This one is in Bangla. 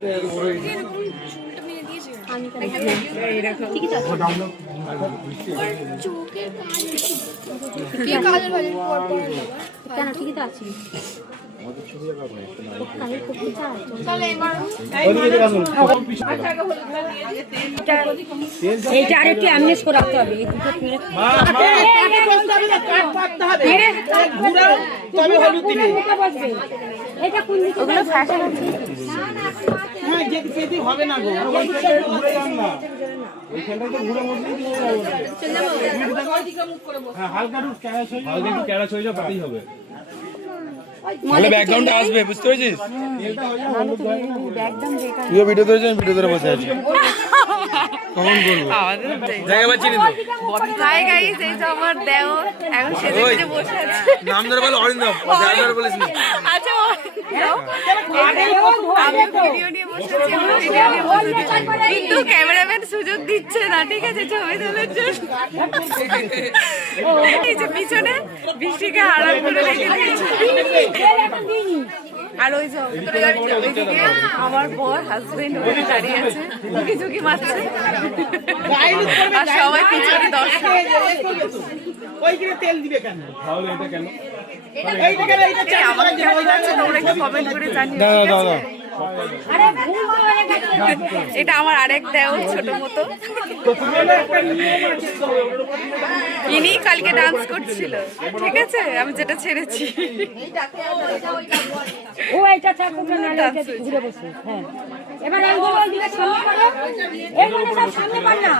এইটা আরেকটু অ্যামনেস করে রাখতে হবে। এটা কোন দিকে ওগুলো ফ্যাশন আছে? হ্যাঁ যেতে হবে না গো, ঘুরে যান না এইখানটাতে ঘুরে বসলেই চলে যাবো। হ্যাঁ হালকা একটু ক্যারাচ হয়ে যাও তাতেই হবে। তাহলে ব্যাকগ্রাউন্ডে আসবে, বুঝতে পেরেছিস? তুইও ভিডিও ধরেছিস, আমি ভিডিও ধরে বসে আছি। কখন করবো জায়গা পাচ্ছি না তো। হাই গাইস, এই যে আমার দেওর এখন সেজে গুজে বসে আছে। নাম ধরে বল অরিন্দম, জায়গা বলিস না। আচ্ছা আমি ভিডিও নিয়ে বসে আছি, ভিডিও নিয়ে বসে আছি। কিন্তু ক্যামেরাম্যান সুযোগ দিচ্ছে না, ঠিক আছে ছবি তোলার জন্য। এই যে পিছনে বৃষ্টিকে আড়াল করে রেখে দিয়েছে। আর ওই যে ওইদিকে আমার বর হাজবেন্ড ওখানে দাঁড়িয়ে আছে, ঝুঁকি ঝুঁকি মারছে। আর সবাই পিছনে দর্শক। ওইখানে তেল দিবে কেন? তাহলে এটা কেন? আমার কেমন লাগছে তোমরা একটু কমেন্ট করে জানিও। এটা আমার আরেক দেও ছোট মতো, ইনি কালকে ডান্স করছিল, ঠিক আছে আমি যেটা ছেড়েছি। ও এটা থাকুক না, ঘুরে বসে। হ্যাঁ এবার এইগুলো সামনে করো, এইগুলো সব সামনে কর না।